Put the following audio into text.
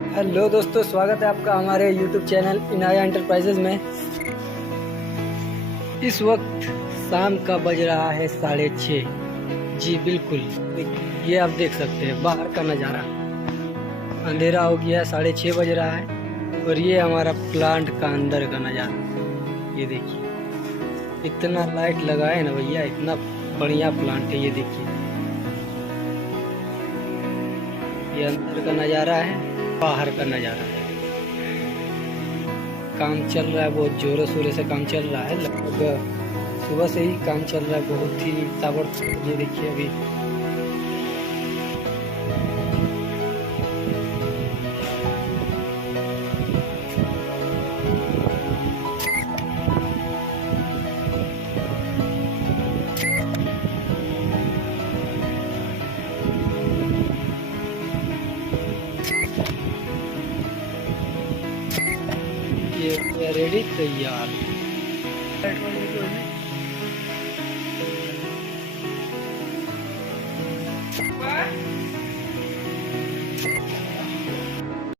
Hello दोस्तों, स्वागत है आपका हमारे YouTube चैनल इनाया एंटरप्राइजेज में। इस वक्त शाम का बज रहा है 6:30। जी बिल्कुल, ये आप देख सकते हैं बाहर का नज़ारा। अंधेरा हो गया, 6:30 बज रहा है और ये हमारा प्लांट का अंदर का नज़ारा। ये देखिए, इतना लाइट लगा है ना भैया, इतना बढ़िया प्लांट है। ये देखिए, ये अंदर का नज़ारा है, बाहर का नज़ारा है। काम चल रहा है, बहुत जोरों शोरों से काम चल रहा है। लगभग सुबह से ही काम चल रहा है, बहुत ही ताबड़तोड़। ये देखिए अभी ये रेडी तैयार।